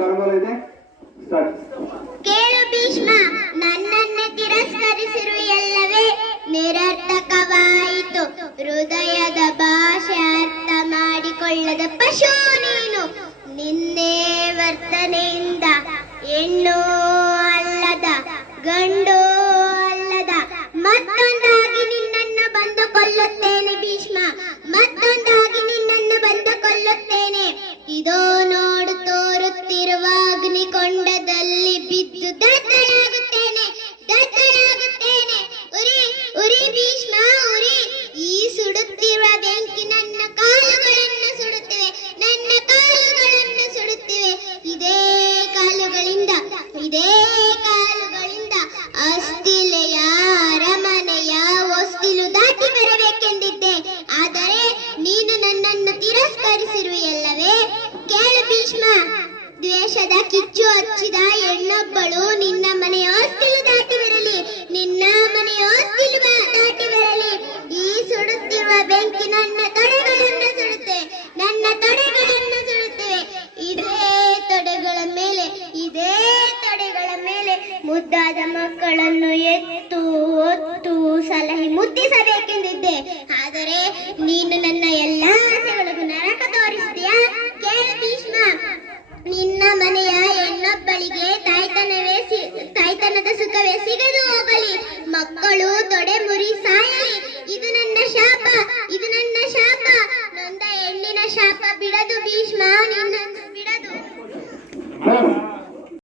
ಪ್ರಾರಂಭ ಇದೆ. ಸ್ಟಾರ್ಟ್. ಕೇಳು ಭೀಷ್ಮ, ನನ್ನನ್ನು ತಿರಸ್ಕರಿಸಿರುವೆಯಲ್ಲವೇ? ನಿರರ್ಥಕವಾಯಿತು ಹೃದಯದ ಭಾಷೆ ಅರ್ಥ ಮಾಡಿಕೊಳ್ಳದ ಪಶು ನೀನು. ನಿನ್ನೆ ವರ್ತನೆಯಿಂದ ಹೆಣ್ಣು ಅಲ್ಲದ ಗಂಡು ಅಲ್ಲದ ಮತ್ತೊಂದಾಗಿ ನಿನ್ನನ್ನು ಬಂದು ಕೊಲ್ಲುತ್ತೇನೆ ಭೀಷ್ಮ, ಮತ್ತೊಂದಾಗಿ ನಿನ್ನನ್ನು ಬಂದು ಕೊಲ್ಲುತ್ತೇನೆ. ಇದೋ ನೋಡು, ತೋರುತ್ತಿರುವ ಅಗ್ನಿಕೊಂಡದಲ್ಲಿ ಬಿದ್ದು ದತ್ತಳಾಗುತ್ತೇನೆ, ದತ್ತಳಾಗುತ್ತೇನೆ. ಉರಿ ಉರಿ ಭೀಷ್ಮ ಉರಿ. ಈ ಸುಡುತ್ತಿರುವ ಬೆಂಕಿ ನನ್ನ ಕಾಲುಗಳನ್ನು ಸುಡುತ್ತಿವೆ, ನನ್ನ ಕಾಲುಗಳನ್ನು ಸುಡುತ್ತಿವೆ. ಇದೇ ಕಾಲುಗಳಿಂದ ಅಸ್ತಿಲೆಯ ಅರಮನೆಯ ಹೊಸ್ತಿಲು ದಾಟಿ ಬರಬೇಕೆಂದಿದ್ದೆ. ಆದರೆ ನೀನು ನನ್ನನ್ನು ತಿರಸ್ಕರಿಸಿರುವೆಯಲ್ಲವೇ? ಕೇಳು ಭೀಷ್ಮ, ದ್ವೇಷದ ಕಿಚ್ಚು ಹಚ್ಚಿದ ಹೆಣ್ಣೊಬ್ಬಳು ನಿನ್ನ ಮನೆಯ ಹೊಸ್ತಿಲು ದಾಟಿ ಬರಲಿ, ನಿನ್ನ ಮನೆಯ ಹೊಸ್ತಿಲು ದಾಟಿ ಬರಲಿ. ಈ ಸುಡುತ್ತಿರುವ ಬೆಂಕಿ ನನ್ನ ತೊಡೆಗಳನ್ನು ಸುಡುತ್ತವೆ, ನನ್ನ ತೊಡೆಗಳನ್ನು ಸುಡುತ್ತವೆ. ಇದೇ ತೊಡೆಗಳ ಮೇಲೆ ಮುದ್ದಾದ ಮಕ್ಕಳನ್ನು ಹೊತ್ತು ಸಲಹೆ ಮುದ್ದಿಸಬೇಕೆಂದಿದ್ದೆ. ಆದರೆ ನೀನು ನನ್ನ ಎಲ್ಲಾ ಆಸೆಗಳಿಗೂ ನರಕ ತೋರಿಸಿದೆಯಾ? ಕೇಳು ಭೀಷ್ಮ, ನಿನ್ನ ಮನೆಯ ಹೆಣ್ಣೊಬ್ಬಳಿಗೆ ತಾಯ್ತನದ ಸುಖವೇ ಸಿಗದು ಹೋಗಲಿ, ಮಕ್ಕಳು ತೊಡೆ ಮುರಿ ಸಾಯಲಿ. ಇದು ನನ್ನ ಶಾಪ, ಇದು ನನ್ನ ಶಾಪ. ನೊಂದ ಹೆಣ್ಣಿನ ಶಾಪ ಬಿಡದು ಭೀಷ್ಮ, ನಿನ್ನನ್ನು ಬಿಡದು.